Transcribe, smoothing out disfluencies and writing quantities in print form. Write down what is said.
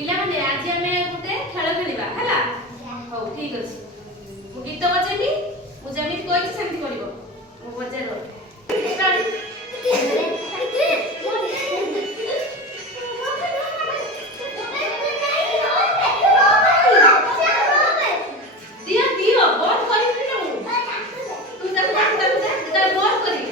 ପିଲାମାନେ ଆଜି ଆମେ ଗୋଟେ ଖେଳ ଖେଳିବା ହେଲା। ହଉ ଠିକ ଅଛି। ମୁଁ ଗୀତ ବଜେଇବି, ମୁଁ ଯେମିତି କହିଛି ସେମିତି କରିବ। ମୁଁ ବଜେଇବ। ଦିଅ ଦିଅ ବନ୍ଦ କରିବି ନା ମୁଁ। ତୁ ତାକୁ ବନ୍ଦ କରିବି।